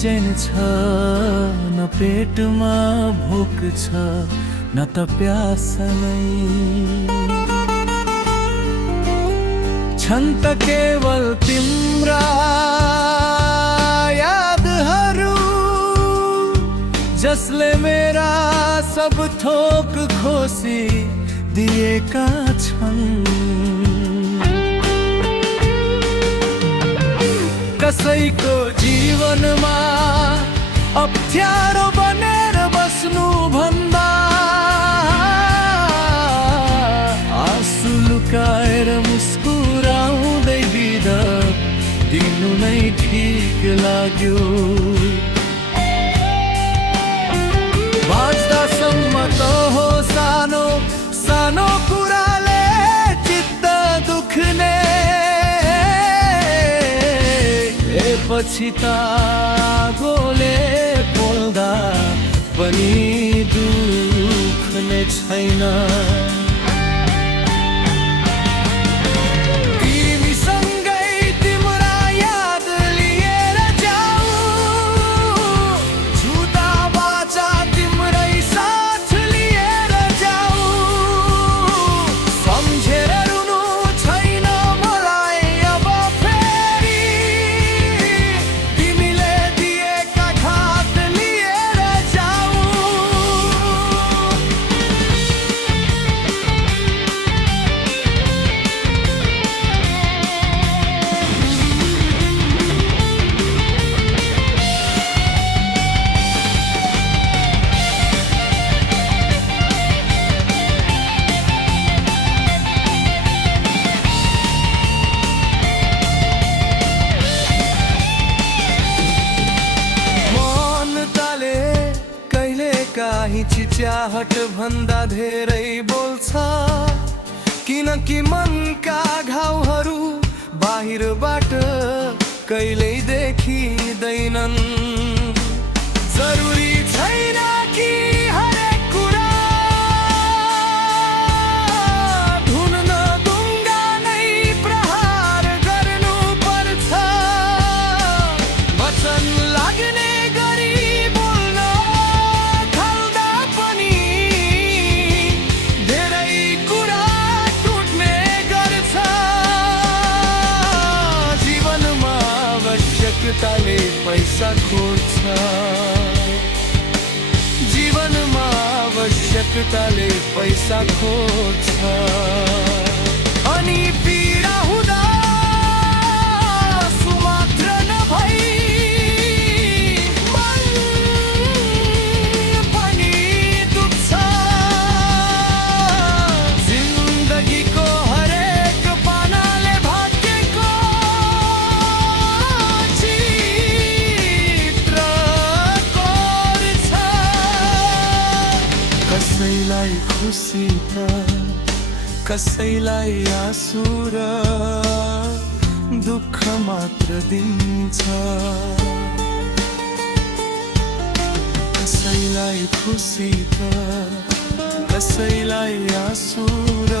चैन छ न पेटमा भोक छ न त प्यास नै छन् त केवल तिम्रा यादहरू जसले मेरा सब थोक खोसी दिएका छन्। कसैको जीवनमा अप्ठ्यारो बनेर बस्नु भन्दा आँसु लुकाएर मुस्कुराउँदै बिदा दिनु नै ठीक लाग्यो। बाँच्दासम्म त हो सानो सानो कुराले चित्त दुख्ने, पछि त गोले पोल्दा पनि दुख्ने छैन। तिमीसँगै तिम्रा याद लिएर जाऊ, छुदा बाचा तिम्रै साथ लिएर जाऊ। सम्झेर रुनु छैन मलाई अब फेरि, काहीँ चिच्याहट भन्दा धेरै बोल्छ, किनकि मनका घाउहरू बाहिरबाट कहिल्यै देखिँदैनन्। जरुरी छैन कि हरेक कुरा धुन ढुङ्गा नै प्रहार गर्नु पर्छ। वचन लाग्ने गरी आवश्यकताले पैसा खोज्छ, जीवनमा आवश्यकताले पैसा खोज्छ। अनि पीडा हुँदा सुमात्र नभई मन पनि दुख्छ। जिन्दगीको हरेक पानाले भाग्यको कसैलाई खुसी त कसैलाई आँसु र दुःख मात्र दिन्छ। कसैलाई खुसी त कसैलाई आँसु र